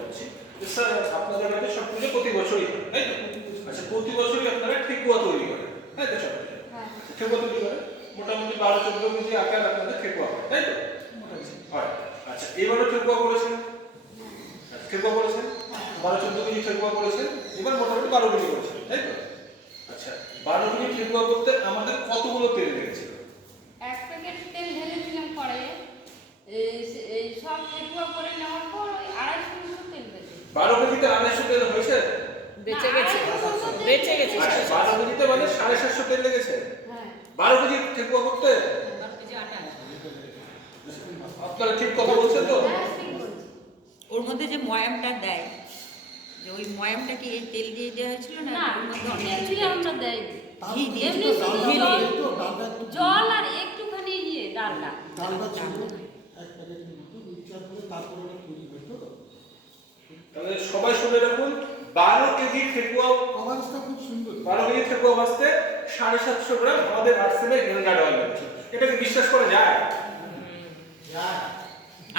বলছি স্যার আপনাদের কাছে সব কিছু প্রতি বছরই হয় তাই তো? আচ্ছা প্রতি বছরই আপনারা ঠেকুয়া তৈরি করেন তাই তো সব কিছু? ঠেকুয়া তৈরি করেন মোটামুটি 12-14 কেজি আকার আপনাদের ঠেকুয়া হয় তাই তো? হয়। আচ্ছা এবারও ঠেকুয়া করেছেন? ঠেকুয়া করেছেন 12-14 কেজি ঠেকুয়া করেছেন, এবার মোটামুটি 12 কেজি করেছেন তাই তো? আচ্ছা 12 কেজি ঠেকুয়া করতে আমাদের কতগুলো তেল লেগেছিল? এক প্যাকেট তেল ঢেলেছিলাম পরে এই সব ঠেকুয়া করে নেওয়ার পর ওই 250 তেল বেঁচে 12 কেজিতে 250 তেল হয়েছে? বেঁচে গেছে বেঁচে গেছে। আচ্ছা 12 কেজিতে মানে 750 তেল লেগেছে? হ্যাঁ 12 কেজি ঠেকুয়া করতে? 12 কেজি আটা আপনারা ঠিক কথা বলছেন তো? হ্যাঁ ঠিক বলছি। ওর মধ্যে যে ময়ামটা দেয়, যে ওই ময়ামটা কি এই তেল দিয়ে দেওয়া হয়েছিল না? না ওর মধ্যে অনেক তেল কিছু দিয়ে দেয়। আমরা দেই ঘি দিয়ে এমনি শুধু ঘি দিয়ে। জল আর একটুখানি ডালডা ডালটা ছিল এক প্যাকেটের মতো মিক্সচার করে তারপরে ওটা তৈরি হতো। তাহলে সবাই শুনে রাখুন 12 কেজি ঠেকুয়া আওয়াজটা খুব সুন্দর। 12 কেজি ঠেকুয়া বাঁচতে 750 গ্রাম আমাদের আর্সেনাল হেলনাড অয়েল লাগছে। এটাকে বিশ্বাস করা যায়?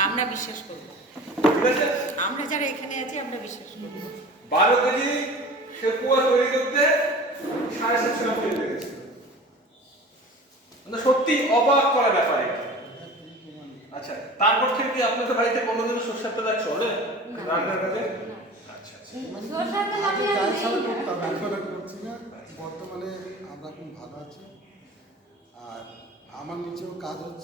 আমরা বিশ্বাস করব। ঠিক আছে? আমরা যারা এখানে আছি আমরা বিশ্বাস করব। 12 কেজি ঠেকুয়া তৈরি করতে 750 গ্রাম তেল লেগেছে। মানে সত্যি অবাক করা ব্যাপার এটা। আচ্ছা তারপর থেকে কি আপনাদের বাড়িতে কোনোদিন সরষের তেল চলে রান্নার কাজে? আচ্ছা আচ্ছা সরষের তেল আমি আগে আর যাই সাল দিই না। করতাম, এখন আর করছি না। বর্তমানে আমরা খুব ভালো আছি আর আমার নিচেও কাজ হচ্ছে।